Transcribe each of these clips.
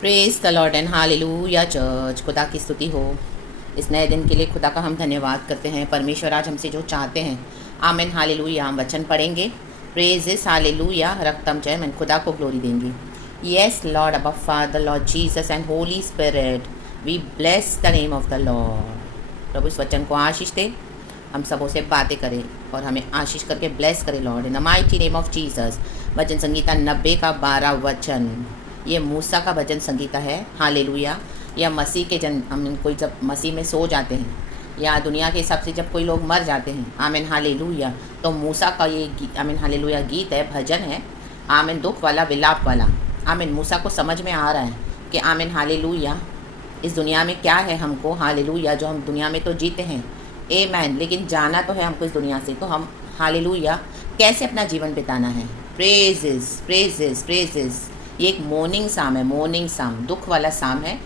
Praise the lord and hallelujah church. खुदा की स्तुति हो। इस नए दिन के लिए खुदा का हम धन्यवाद करते हैं। परमेश्वर आज हमसे जो चाहते हैं, आमेन हालेलुया। हम वचन पढ़ेंगे, प्रेज इस हालेलुया, रक्तम जय मन खुदा को ग्लोरी देंगे। Yes Lord Abba Father Lord Jesus and Holy Spirit, we bless the name of the Lord. प्रभु इस वचन को आशीष दे, हम सबों से बातें करें और हमें आशीष करके ब्लेस करें Lord in the mighty name of Jesus. वचन संगीता 90 का 12 वचन, ये मूसा का भजन संगीता है हालेलुया। या मसीह के जन हम कोई जब मसीह में सो जाते हैं या दुनिया के हिसाब से जब कोई लोग मर जाते हैं, आमीन हालेलुया, तो मूसा का ये आमीन हालेलुया गीत है, भजन है, आमीन, दुख वाला, विलाप वाला। आमीन, मूसा को समझ में आ रहा है कि आमीन हालेलुया इस दुनिया में क्या है हमको, हालेलुया, जो हम दुनिया में तो जीते हैं आमीन, लेकिन जाना तो है हमको इस दुनिया से, तो हम हालेलुया कैसे अपना जीवन बिताना है। प्रेजेस प्रेजेस प्रेजेस, ये एक मॉर्निंग साम है, मॉर्निंग साम, दुख वाला साम है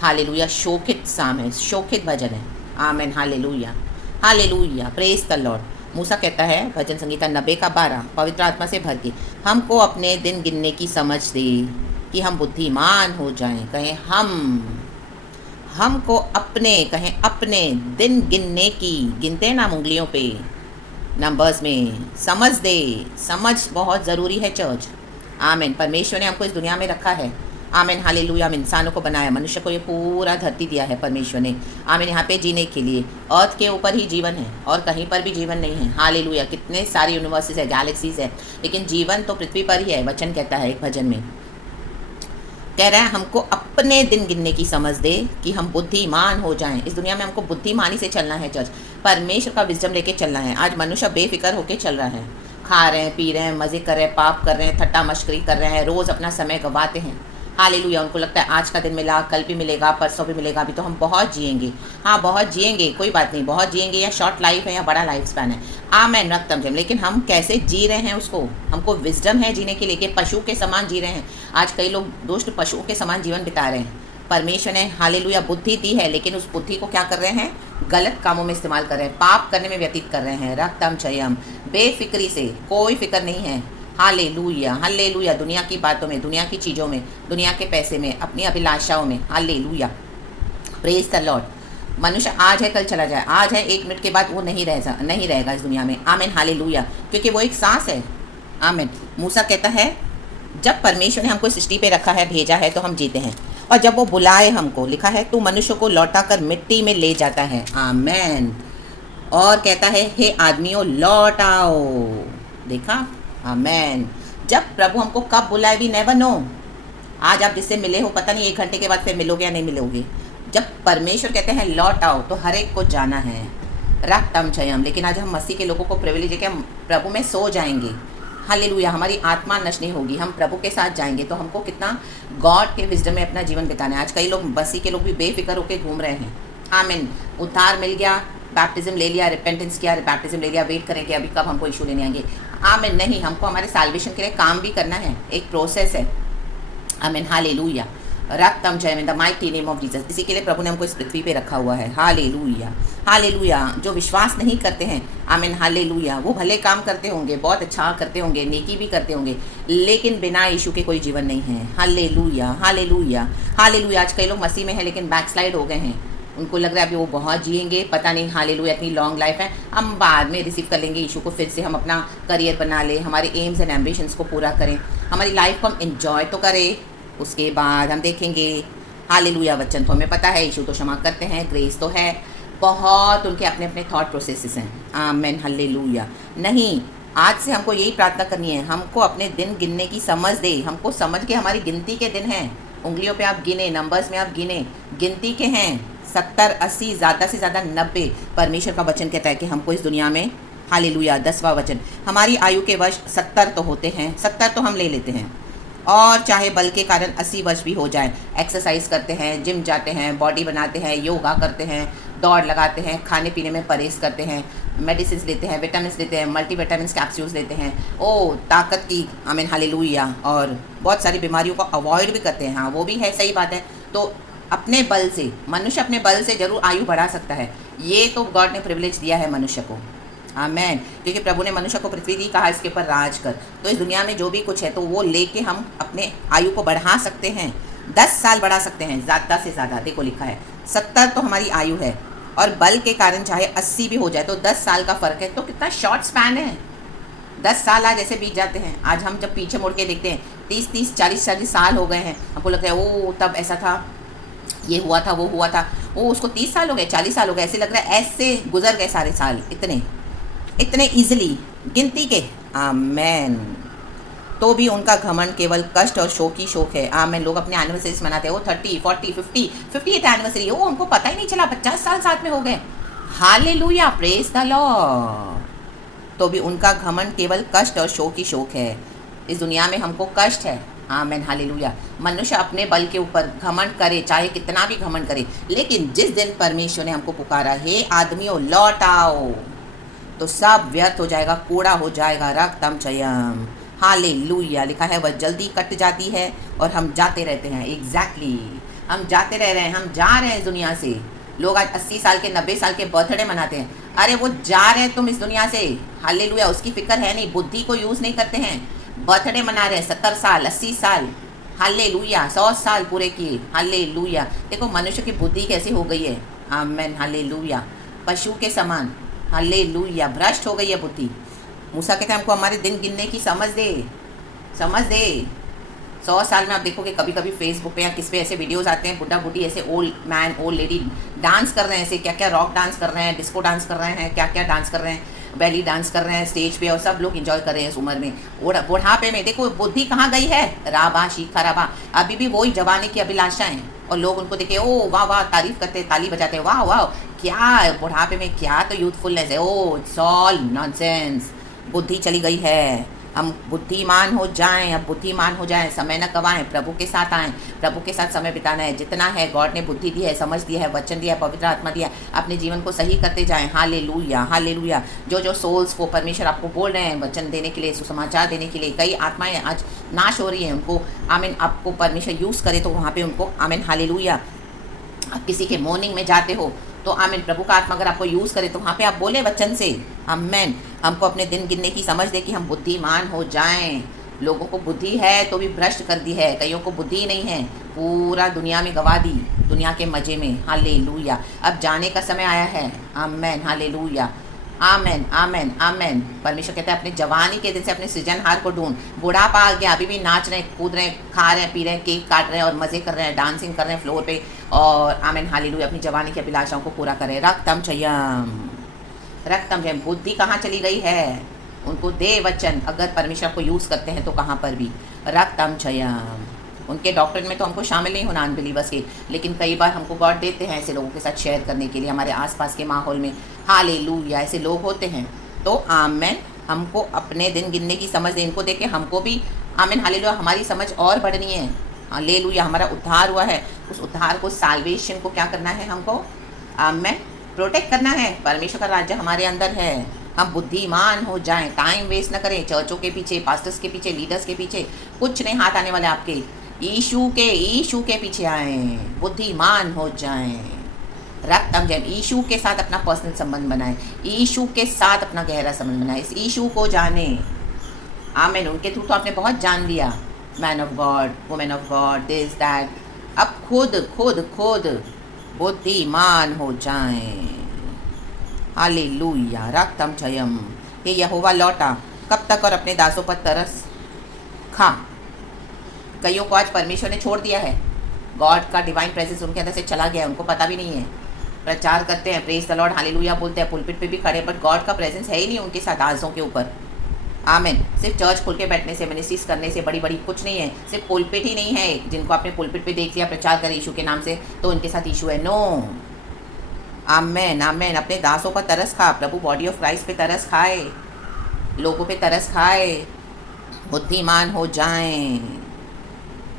हालेलुया, शोकित साम है, शोकित भजन है, amen hallelujah hallelujah, praise the Lord. मूसा कहता है भजन संगीता 90 का 12, पवित्र आत्मा से भर के हमको अपने दिन गिनने की समझ दे कि हम बुद्धिमान हो जाएं। कहें हमको अपने, कहें अपने दिन गिनने की, गिनते नाम उंगलियों पे, नंबर्स में, समझ दे। समझ बहुत ज़रूरी है चर्च, आमीन। परमेश्वर ने हमको इस दुनिया में रखा है, आमीन हालेलुया। हम इंसानों को बनाया, मनुष्य को ये पूरा धरती दिया है परमेश्वर ने, आमीन, यहाँ पे जीने के लिए। अर्थ के ऊपर ही जीवन है और कहीं पर भी जीवन नहीं है, हालेलुया। कितने सारे यूनिवर्सेस है, गैलेक्सीज है, लेकिन जीवन तो पृथ्वी पर ही है। वचन कहता है एक भजन में, कह रहा है हमको अपने दिन गिनने की समझ दे कि हम बुद्धिमान हो जाएं। इस दुनिया में हमको बुद्धिमानी से चलना है चर्च, परमेश्वर का विजडम लेके चलना है। आज मनुष्य बेफिक्र होके चल रहा है, खा रहे हैं, पी रहे हैं, मज़े कर रहे हैं, पाप कर रहे हैं, थट्टा मश्करी कर रहे हैं, रोज़ अपना समय गंवाते हैं हालेलुया। उनको लगता है आज का दिन मिला, कल भी मिलेगा, परसों भी मिलेगा, अभी तो हम बहुत जिएंगे। हाँ बहुत जिएंगे, कोई बात नहीं, बहुत जिएंगे, या शॉर्ट लाइफ है या बड़ा लाइफ स्पैन है, आमीन, रक्तम जम, लेकिन हम कैसे जी रहे हैं उसको, हमको विजडम है जीने के लिए कि पशु के समान जी रहे हैं। आज कई लोग दुष्ट पशुओं के समान जीवन बिता रहे हैं। परमेश्वर ने हालेलुया बुद्धि दी है, लेकिन उस बुद्धि को क्या कर रहे हैं, गलत कामों में इस्तेमाल कर रहे हैं, पाप करने में व्यतीत कर रहे हैं। रक्तम चयम, बेफिक्री से, कोई फिक्र नहीं है, हालेलुया हालेलुया, दुनिया की बातों में, दुनिया की चीज़ों में, दुनिया के पैसे में, अपनी अभिलाषाओं में, हालेलुया, प्रेज द लॉर्ड। मनुष्य आज है कल चला जाए, आज है 1 मिनट के बाद वो नहीं रहेगा इस दुनिया में, आमीन हालेलुया, क्योंकि वो एक सांस है, आमीन। मूसा कहता है जब परमेश्वर ने हमको सृष्टि पे रखा है, भेजा है, तो हम जीते हैं, और जब वो बुलाए हमको, लिखा है तू मनुष्य को लौटा कर मिट्टी में ले जाता है, आमीन। और कहता है हे आदमियों लौट आओ, देखा, आमीन। जब प्रभु हमको कब बुलाए वी नेवर नो। आज आप जिससे मिले हो पता नहीं 1 घंटे के बाद फिर मिलोगे या नहीं मिलोगे। जब परमेश्वर कहते हैं लौट आओ, तो हर एक को जाना है, रक्तम चयम। लेकिन आज हम मसीह के लोगों को प्रिविलेज है कि हम प्रभु में सो जाएंगे, हालेलुया, हमारी आत्मा नष्ट नहीं होगी, हम प्रभु के साथ जाएंगे। तो हमको कितना गॉड के विजडम में अपना जीवन बिताना है। आज कई लोग, मसीह के लोग भी बेफिक्र होकर घूम रहे हैं, आमीन। उद्धार मिल गया, बैप्टिज्म ले लिया, रिपेंटेंस किया, बैप्टिज्म ले लिया, वेट करें कि अभी कब हमको इशू लेने आएंगे, आमीन। नहीं, हमको हमारे साल्वेशन के लिए काम भी करना है, एक प्रोसेस है, आमीन हालेलुया, रक्तम जय इन the mighty name of Jesus. इसी के लिए प्रभु ने हमको इस पृथ्वी पे रखा हुआ है, हालेलुया हालेलुया। जो विश्वास नहीं करते हैं, आमीन हालेलुया, वो भले काम करते होंगे, बहुत अच्छा करते होंगे, नेकी भी करते होंगे, लेकिन बिना यीशु के कोई जीवन नहीं है, हालेलुया हालेलुया हालेलुया। आज कई लोग मसीह में हैं लेकिन बैकस्लाइड हो गए हैं, उनको लग रहा है अभी वो बहुत जिएंगे, पता नहीं हालेलुया, इतनी लॉन्ग लाइफ है, हम बाद में रिसीव कर लेंगे यीशु को, फिर से हम अपना करियर बना लें, हमारे एम्स एंड एम्बिशंस को पूरा करें, हमारी लाइफ को हम एंजॉय तो करें, उसके बाद हम देखेंगे, हालेलुया। वचन तो हमें पता है, यीशु तो क्षमा करते हैं, ग्रेस तो है, बहुत उनके अपने अपने थॉट प्रोसेसेस हैं, आमीन हालेलुया। नहीं, आज से हमको यही प्रार्थना करनी है, हमको अपने दिन गिनने की समझ दे, हमको समझ के, हमारी गिनती के दिन हैं, उंगलियों पे आप गिने, नंबर्स में आप गिने, गिनती के हैं 70, 80, ज़्यादा से ज़्यादा 90। परमेश्वर का वचन कहता है कि हमको इस दुनिया में, हालेलुया, 10वां वचन, हमारी आयु के वर्ष 70 तो होते हैं, 70 तो हम ले लेते हैं, और चाहे बल के कारण 80 वर्ष भी हो जाए, एक्सरसाइज करते हैं, जिम जाते हैं, बॉडी बनाते हैं, योगा करते हैं, दौड़ लगाते हैं, खाने पीने में परहेज करते हैं, मेडिसिन लेते हैं, विटामिन लेते हैं, मल्टीविटामिन कैप्सूल्स लेते हैं, ओ ताकत की, आमीन हालेलुया, और बहुत सारी बीमारियों को अवॉइड भी करते हैं, हाँ वो भी है, सही बात है। तो अपने बल से, मनुष्य अपने बल से जरूर आयु बढ़ा सकता है, ये तो गॉड ने प्रिविलेज दिया है मनुष्य को, आमेन। क्योंकि प्रभु ने मनुष्य को पृथ्वी दी, कहा इसके ऊपर राज कर। तो इस दुनिया में जो भी कुछ है तो वो लेके हम अपने आयु को बढ़ा सकते हैं। 10 साल बढ़ा सकते हैं, ज़्यादा से ज़्यादा। देखो लिखा है 70 तो हमारी आयु है, और बल के कारण चाहे 80 भी हो जाए तो 10 साल का फ़र्क है। तो कितना शॉर्ट स्पैन है, 10 साल आज ऐसे बीत जाते हैं। आज हम जब पीछे मुड़ के देखते हैं 30-30 40-40 साल हो गए हैं, हमको लगता है ओ तब ऐसा था, ये हुआ था, वो हुआ था, ओ उसको 30 साल हो गए, 40 साल हो गए, ऐसे लग रहा है ऐसे गुजर गए सारे साल, इतने इतने ईजिली गिनती के। आमेन। तो भी उनका घमंड केवल कष्ट और शोक ही शोक है। आमेन। लोग अपने एनिवर्सरीज मनाते हैं, वो 30 40 50 एनिवर्सरी, वो हमको पता ही नहीं चला 50 साल साथ में हो गए। Hallelujah, praise the Lord. तो भी उनका घमंड केवल कष्ट और शोक ही शोक है। इस दुनिया में हमको कष्ट है। आमेन, हालेलुया। मनुष्य अपने बल के ऊपर घमंड करे, चाहे कितना भी घमंड करे, लेकिन जिस दिन परमेश्वर ने हमको पुकारा, हे आदमियों लौट आओ, तो सब व्यर्थ हो जाएगा, कूड़ा हो जाएगा, रक्तम चयम। हालेलुया। लिखा है वह जल्दी कट जाती है और हम जाते रहते हैं। एग्जैक्टली हम जाते रह रहे हैं, हम जा रहे हैं इस दुनिया से। लोग आज 80 साल के 90 साल के बर्थडे मनाते हैं, अरे वो जा रहे हैं तुम इस दुनिया से। हालेलुया। उसकी फिक्र है नहीं, बुद्धि को यूज़ नहीं करते हैं, बर्थडे मना रहे हैं 70 साल 80 साल। हालेलुया। 100 साल पूरे किए। हालेलुया। देखो मनुष्य की बुद्धि कैसी हो गई है। आमेन, हालेलुया। पशु के समान। हालेलुया। भ्रष्ट हो गई है बुद्धि। मूसा कहते हैं हमको हमारे दिन गिनने की समझ दे, समझ दे। 100 साल में आप देखोगे कभी कभी फेसबुक पे या किस पे ऐसे वीडियोस आते हैं, बुढ़ा बुढ़ी ऐसे old man old lady dance कर रहे हैं, ऐसे क्या क्या रॉक डांस कर रहे हैं, डिस्को डांस कर रहे हैं, क्या क्या डांस कर रहे हैं, बैली डांस कर रहे हैं स्टेज पे, और सब लोग एंजॉय कर रहे हैं इस उम्र में। बुढ़ापे में देखो बुद्धि कहाँ गई है। राबा शीखा राबा, अभी भी वही जवानी की अभिलाषाएं, और लोग उनको देखे ओ वाह वाह, तारीफ करते, ताली बजाते हैं, वाह वाह, क्या बुढ़ापे में क्या तो यूथफुलनेस है। Oh it's all nonsense. बुद्धि चली गई है। हम बुद्धिमान हो जाएं, अब बुद्धिमान हो जाएं, समय न गवाएं, प्रभु के साथ आएं, प्रभु के साथ समय बिताना है। जितना है गॉड ने बुद्धि दी है, समझ दिया है, वचन दिया है, पवित्र आत्मा दिया है, अपने जीवन को सही करते जाएं। Hallelujah, hallelujah. जो सोल्स को परमेश्वर आपको बोल रहे हैं वचन देने के लिए, सुसमाचार देने के लिए, कई आत्माएं आज नाश हो रही हैं, उनको आमीन आपको परमेश्वर यूज़ करे तो वहाँ पर उनको आमीन, हालेलुया। आप किसी के मॉर्निंग में जाते हो तो आमीन, प्रभु का आत्मा अगर आपको यूज़ करे तो वहाँ पे आप बोले वचन से आमीन। हमको अपने दिन गिनने की समझ दे कि हम बुद्धिमान हो जाएं। लोगों को बुद्धि है तो भी भ्रष्ट कर दी है, कईयों को बुद्धि नहीं है, पूरा दुनिया में गवा दी, दुनिया के मज़े में। हालेलुया। अब जाने का समय आया है। Amen, hallelujah. आमेन, आमेन, आमेन। परमेश्वर कहता है अपने जवानी के दिन से अपने सृजनहार को ढूंढ। बुढ़ापा आ गया, अभी भी नाच रहे हैं, कूद रहे हैं, खा रहे हैं, पी रहे हैं, केक काट रहे हैं और मज़े कर रहे हैं, डांसिंग कर रहे हैं फ्लोर पे, और आमेन, हालेलुया, अपनी जवानी की अभिलाषाओं को पूरा करें। रक्तम चयम, रक्तम चयम। बुद्धि कहाँ चली गई है, उनको दे वचन। अगर परमेश्वर को यूज़ करते हैं तो कहाँ पर भी रक्तम चयम। उनके डॉक्टर में तो हमको शामिल नहीं होना अनबिलीवर्स के, लेकिन कई बार हमको गॉड देते हैं ऐसे लोगों के साथ शेयर करने के लिए, हमारे आसपास के माहौल में। हालेलुया, ऐसे लोग होते हैं। तो आमेन, हमको अपने दिन गिनने की समझ दे, इनको देख के हमको भी आमेन, हालेलुया, हमारी समझ और बढ़नी है। हालेलुया। हमारा उद्धार हुआ है, उस उद्धार को, साल्वेशन को क्या करना है हमको, आमेन, प्रोटेक्ट करना है। परमेश्वर का राज्य हमारे अंदर है। हम बुद्धिमान हो जाएं, टाइम वेस्ट न करें चर्चों के पीछे, पास्टर्स के पीछे, लीडर्स के पीछे। कुछ नहीं हाथ आने वाले आपके। यीशु के पीछे आए, बुद्धिमान हो जाएं। रक्तम जैम, यीशु के साथ अपना पर्सनल संबंध बनाएं, यीशु के साथ अपना गहरा संबंध बनाएं, इस यीशु को जाने। आमीन। उनके थ्रू तो आपने बहुत जान लिया, man of God, women of God, this that. अब खुद खुद खुद बुद्धिमान हो जाएं। हालेलुया। रक्तम जयम। ये यहोवा लौटा कब तक और अपने दासों पर तरस खा। कईयों को आज परमेश्वर ने छोड़ दिया है, गॉड का डिवाइन प्रेजेंस उनके अंदर से चला गया है, उनको पता भी नहीं है। प्रचार करते हैं, प्रेज द लॉर्ड, हालेलुया बोलते हैं, पुलपिट पे भी खड़े, बट गॉड का प्रेजेंस है ही नहीं उनके साथ दासों के ऊपर। आमीन। सिर्फ चर्च खोल के बैठने से, मिनिस्ट्रीज करने से बड़ी बड़ी कुछ नहीं है। सिर्फ पुलपिट ही नहीं है, जिनको आपने पुलपिट पे देख लिया प्रचार करे यीशु के नाम से, तो उनके साथ यीशु है। नो। आमेन, आमेन। अपने दासों पर तरस खा। प्रभु बॉडी ऑफ क्राइस्ट पे तरस खाए, लोगों पे तरस खाए, बुद्धिमान हो जाएं।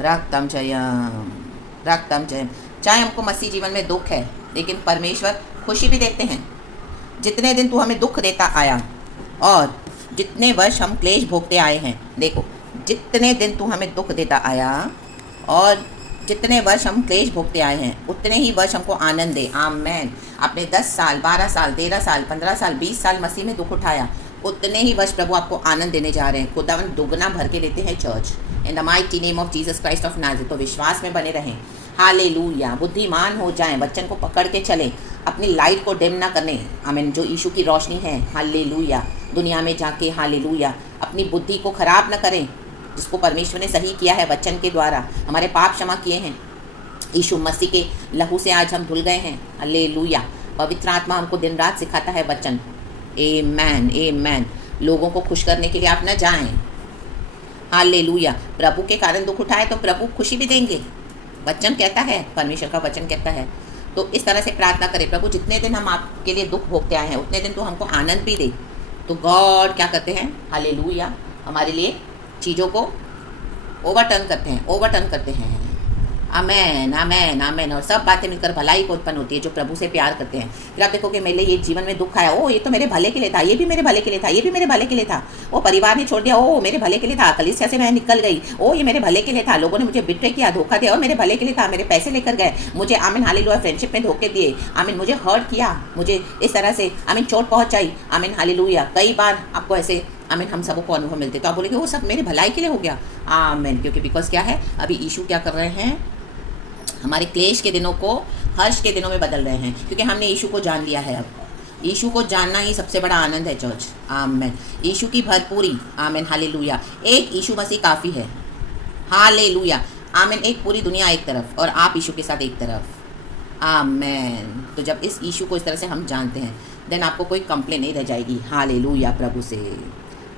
रक्तम जयम, रक्तम जयम। चाहे हमको मसीह जीवन में दुख है, लेकिन परमेश्वर खुशी भी देते हैं। जितने दिन तू हमें दुख देता आया और जितने वर्ष हम क्लेश भोगते आए हैं, देखो जितने दिन तू हमें दुख देता आया और जितने वर्ष हम क्लेश भोगते आए हैं, उतने ही वर्ष हमको आनंद दे। आमेन। आपने 10 साल, 12 साल, 13 साल, 15 साल, 20 साल मसीह में दुख उठाया, उतने ही वर्ष प्रभु आपको आनंद देने जा रहे हैं। खुदावन दुगना भर के देते हैं church, in the mighty name of Jesus Christ of Nazareth. तो विश्वास में बने रहें, हालेलुया। बुद्धिमान हो जाएं, वचन को पकड़ के चलें, अपनी लाइट को डिम ना करने, आमीन, जो यीशु की रोशनी है, हालेलुया। दुनिया में जाके हालेलुया अपनी बुद्धि को खराब ना करें, जिसको परमेश्वर ने सही किया है वचन के द्वारा, हमारे पाप क्षमा किए हैं यीशु मसीह के लहू से, आज हम धुल गए हैं, हालेलुया। पवित्र आत्मा हमको दिन रात सिखाता है वचन, आमेन आमेन। लोगों को खुश करने के लिए आप न जाएं, हालेलुया। प्रभु के कारण दुख उठाए तो प्रभु खुशी भी देंगे, वचन कहता है, परमेश्वर का वचन कहता है। तो इस तरह से प्रार्थना करें, प्रभु जितने दिन हम आपके लिए दुख भोगते आए हैं उतने दिन तो हमको आनंद भी दे। तो गॉड क्या करते हैं, हालेलुया, हमारे लिए चीज़ों को ओवरटर्न करते हैं। आमेन आमेन आमेन। और सब बातें मिलकर भलाई को उत्पन्न होती है जो प्रभु से प्यार करते हैं। फिर आप देखो कि मेरे ये जीवन में दुख आया, ओ ये तो मेरे भले के लिए था, ये भी मेरे भले के लिए था, ये भी मेरे भले के लिए था। वो परिवार ने छोड़ दिया, ओ मेरे भले के लिए था। कलीसिया से मैं निकल गई, ओ ये मेरे भले के लिए था। लोगों ने मुझे बिट्रे किया, धोखा दिया, और मेरे भले के लिए था। मेरे पैसे लेकर गए मुझे, आमीन हालेलुया, फ्रेंडशिप में धोखे दिए, आमीन, मुझे हर्ट किया, मुझे इस तरह से आमीन चोट पहुँचाई, आमीन हालेलुया। कई बार आपको ऐसे आमीन हम सबको अनुभव मिलते, तो आप बोलेंगे वो सब मेरे भलाई के लिए हो गया, आमीन। क्योंकि बिकॉज क्या है, अभी यीशु क्या कर रहे हैं, हमारे क्लेश के दिनों को हर्ष के दिनों में बदल रहे हैं, क्योंकि हमने यीशु को जान लिया है। अब यीशु को जानना ही सबसे बड़ा आनंद है चर्च, आमेन। यीशु की भरपूरी, आमेन हालेलुया। एक यीशु मसीह काफ़ी है, हालेलुया, आमेन। एक पूरी दुनिया एक तरफ और आप यीशु के साथ एक तरफ, आमेन। तो जब इस यीशु को इस तरह से हम जानते हैं, देन आपको कोई कंप्लेन नहीं रह जाएगी, हालेलुया, प्रभु से।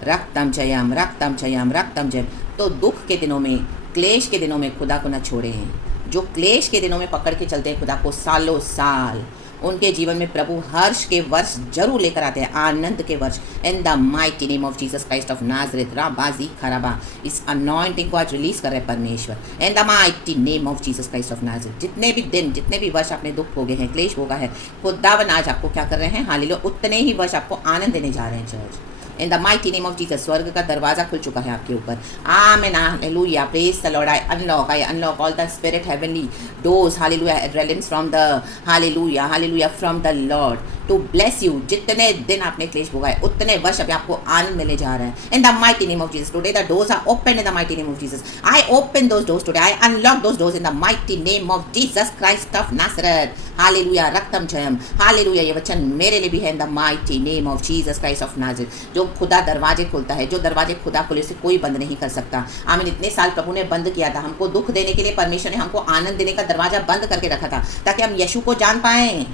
रक्तम जयम रक्तम जयम रक्तम जयम। तो दुख के दिनों में, क्लेश के दिनों में खुदा को न छोड़ें। जो क्लेश के दिनों में पकड़ के चलते हैं खुदा को सालों साल, उनके जीवन में प्रभु हर्ष के वर्ष जरूर लेकर आते हैं, आनंद के वर्ष। In the mighty name of Jesus Christ of Nazareth, राबाजी खराबा, इस अनॉइंटिंग को आज रिलीज कर रहे हैं परमेश्वर, इन the mighty name of Jesus Christ of Nazareth. जितने भी दिन, जितने भी वर्ष आपने दुख भोगे हैं, क्लेश भोगा है, खुदावन आज आपको क्या कर रहे हैं, हालेलुया, उतने ही वर्ष आपको आनंद देने जा रहे हैं church. In the mighty name of Jesus, स्वर्ग का दरवाजा खुल चुका है आपके ऊपर, amen hallelujah. Praise the Lord. I unlock all the spirit heavenly doors, hallelujah, realms from the hallelujah hallelujah from the Lord to bless you. जितने दिन आपने क्लेश भोगाए उतने वर्ष अभी आपको आनंद मिलने जा रहा है, in the mighty name of Jesus. Today the doors are open in the mighty name of Jesus. I open those doors today, I unlock those doors in the mighty name of Jesus Christ of Nazareth, hallelujah. रक्तम जयम, hallelujah. ये वचन मेरे लिए भी है, in the mighty name of Jesus Christ of Nazareth. जो खुदा दरवाजे खोलता है, जो दरवाजे खुदा खोले से कोई बंद नहीं कर सकता, आमीन। इतने साल प्रभु ने बंद किया था, हमको दुख देने के लिए परमेश्वर ने हमको आनंद देने का दरवाजा बंद करके रखा था, ताकि हम यीशु को जान पाएं।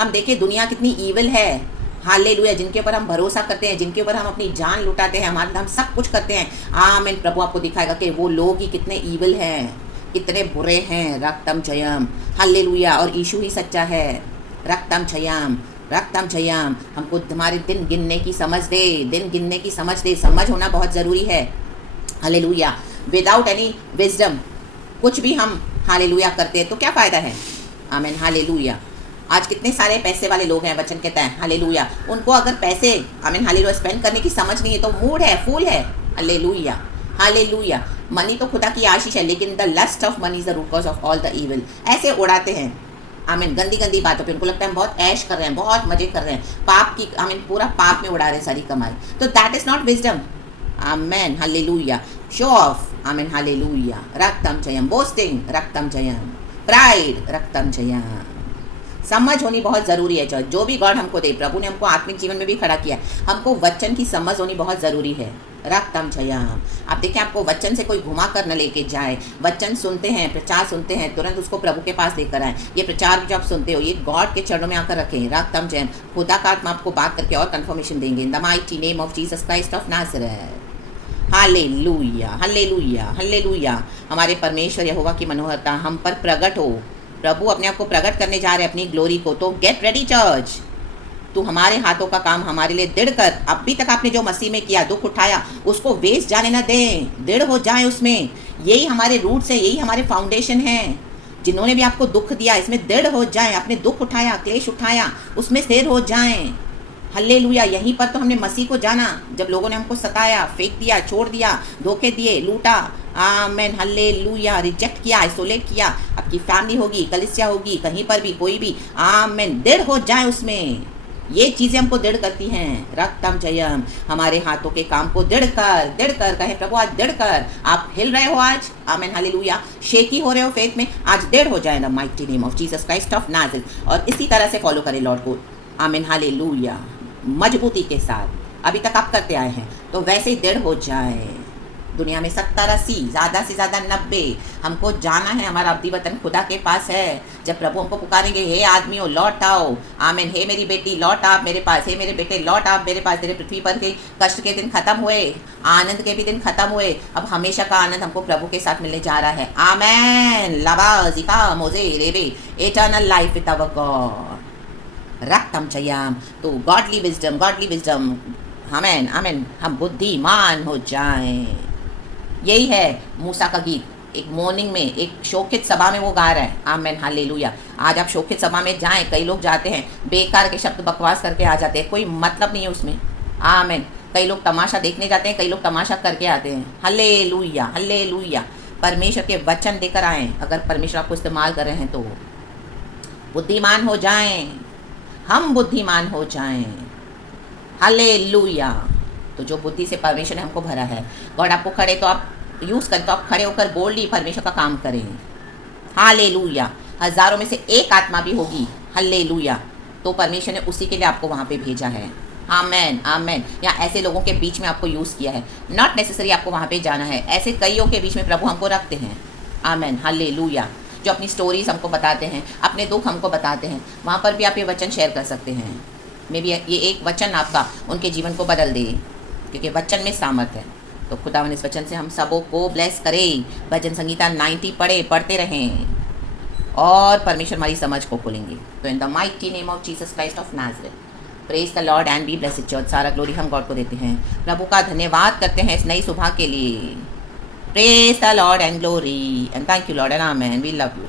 हम देखें दुनिया कितनी ईविल है, हालेलुया, जिनके ऊपर हम भरोसा करते हैं, जिनके ऊपर हम अपनी जान लुटाते हैं, हम सब कुछ करते हैं, आमीन। प्रभु आपको दिखाएगा कि वो लोग ही कितने ईविल हैं, कितने बुरे हैं। रक्तम जयम, हालेलुया। और यीशु ही सच्चा है, रक्तम जयम रक्तम जयम। हमको हमारे दिन गिनने की समझ दे, दिन गिनने की समझ दे। समझ होना बहुत ज़रूरी है, हालेलुया। विदाउट एनी विजडम कुछ भी हम हालेलुया करते हैं तो क्या फ़ायदा है, आमीन हालेलुया। आज कितने सारे पैसे वाले लोग हैं, वचन कहता है हालेलुया, उनको अगर पैसे, आमीन हालेलुया, स्पेंड करने की समझ नहीं है तो मूड है, फूल है, हालेलुया हालेलुया। मनी तो खुदा की आशीष है, लेकिन the lust of money is the root cause of all the evil. ऐसे उड़ाते हैं, आमीन, गंदी गंदी बातों पे। उनको लगता है हम बहुत ऐश कर रहे हैं, बहुत मजे कर रहे हैं, पाप की, आमीन, पूरा पाप में उड़ा रहे हैं सारी कमाई। तो that is not wisdom, amen hallelujah. Show off, amen hallelujah. रक्तम जयम, बोस्टिंग, रक्तम जयम, प्राइड, रक्तम जयम। समझ होनी बहुत ज़रूरी है। जो भी गॉड हमको दे, प्रभु ने हमको आत्मिक जीवन में भी खड़ा किया, हमको वचन की समझ होनी बहुत ज़रूरी है। रक्तम जयम। आप देखें, आपको वचन से कोई घुमा कर न लेके जाए। वचन सुनते हैं, प्रचार सुनते हैं, तुरंत उसको प्रभु के पास लेकर आए। ये प्रचार जब सुनते हो, ये गॉड के चरणों में आकर रखें। रक्तम जयम। खुदा का आत्मा आपको बात करके और कंफर्मेशन देंगे, इन the mighty name of Jesus Christ of Nazareth. Hallelujah hallelujah hallelujah. हमारे परमेश्वर यहोवा की मनोहरता हम पर प्रकट हो। प्रभु अपने आप को प्रकट करने जा रहे हैं, अपनी ग्लोरी को। तो गेट रेडी चर्च। तो हमारे हाथों का काम हमारे लिए दृढ़ कर। अभी तक आपने जो मसीह में किया, दुख उठाया, उसको वेस्ट जाने ना दें, दृढ़ हो जाएं उसमें। यही हमारे रूट्स है, यही हमारे फाउंडेशन है। जिन्होंने भी आपको दुख दिया, इसमें दृढ़ हो जाएं। आपने दुख उठाया, क्लेश उठाया, उसमें स्थिर हो जाएं। हल्लेलुया। यहीं पर तो हमने मसीह को जाना, जब लोगों ने हमको सताया, फेंक दिया, छोड़ दिया, धोखे दिए, लूटा, आमेन हल्लेलुया, रिजेक्ट किया, आइसोलेट किया। आपकी फैमिली होगी, कलीसिया होगी, कहीं पर भी, कोई भी, आमेन, दृढ़ हो जाए उसमें। ये चीज़ें हमको दृढ़ करती हैं। रक्तम जयम, हमारे हाथों के काम को दृढ़ कर कहे प्रभु आज दृढ़ कर। आप हिल रहे हो आज, आमेन हालेलुया, शेकी हो रहे हो फेथ में, आज दृढ़ हो जाए ना mighty name of Jesus Christ of Nazareth. और इसी तरह से फॉलो करें लॉर्ड को, आमेन हालेलुया, मजबूती के साथ। अभी तक आप करते आए हैं तो वैसे ही दृढ़ हो जाए। दुनिया में 70-80, ज़्यादा से ज़्यादा 90, हमको जाना है, हमारा अब्दी वतन खुदा के पास है। जब प्रभु हमको पुकारेंगे, हे आदमियों लौट आओ, आमीन, हे मेरी बेटी लौट आप मेरे पास, हे मेरे बेटे लौट आप मेरे पास। तेरे पृथ्वी पर के कष्ट के दिन खत्म हुए, आनंद के भी दिन खत्म हुए, अब हमेशा का आनंद हमको प्रभु के साथ मिलने जा रहा है। आमेन, लबाजिका मोजे रेबे, eternal life with our God. रक्तम चयाम, तो गॉडली विजडम, आमेन आमेन, हम बुद्धिमान हो जाएं। यही है मूसा का गीत। एक मॉर्निंग में, एक शोकित सभा में वो गा रहा है, आमेन हालेलुया। आज आप शोकित सभा में जाएं, कई लोग जाते हैं बेकार के शब्द बकवास करके आ जाते हैं, कोई मतलब नहीं है उसमें, आमेन। कई लोग तमाशा देखने जाते हैं, कई लोग तमाशा करके आते हैं। Hallelujah hallelujah. परमेश्वर के वचन देकर आएँ, अगर परमेश्वर आपको इस्तेमाल कर रहे हैं तो बुद्धिमान हो जाएं, हम बुद्धिमान हो जाएं। हालेलुया। तो जो बुद्धि से परमेश्वर ने हमको भरा है, गॉड आपको खड़े तो आप यूज़ करें, तो आप खड़े होकर बोल्डली परमेश्वर का काम करें। हालेलुया। हज़ारों में से एक आत्मा भी होगी, हालेलुया, तो परमेश्वर ने उसी के लिए आपको वहाँ पे भेजा है। आमेन आमेन। या ऐसे लोगों के बीच में आपको यूज़ किया है, नॉट नेसेसरी आपको वहाँ पे जाना है, ऐसे कईयों के बीच में प्रभु हमको रखते हैं। Amen hallelujah. जो अपनी स्टोरीज हमको बताते हैं, अपने दुख हमको बताते हैं, वहाँ पर भी आप ये वचन शेयर कर सकते हैं। मे बी ये एक वचन आपका उनके जीवन को बदल दे, क्योंकि वचन में सामर्थ है। तो खुदावन इस वचन से हम सबों को ब्लेस करें। भजन संगीता 90 पढ़ते रहें और परमेश्वर हमारी समझ को खोलेंगे। तो इन the mighty name of Jesus Christ of Nazareth, praise the lord and be blessed church. सारा ग्लोरी हम गॉड को देते हैं, प्रभु का धन्यवाद करते हैं इस नई सुबह के लिए। Praise the lord and glory and thank you lord and amen. We love you.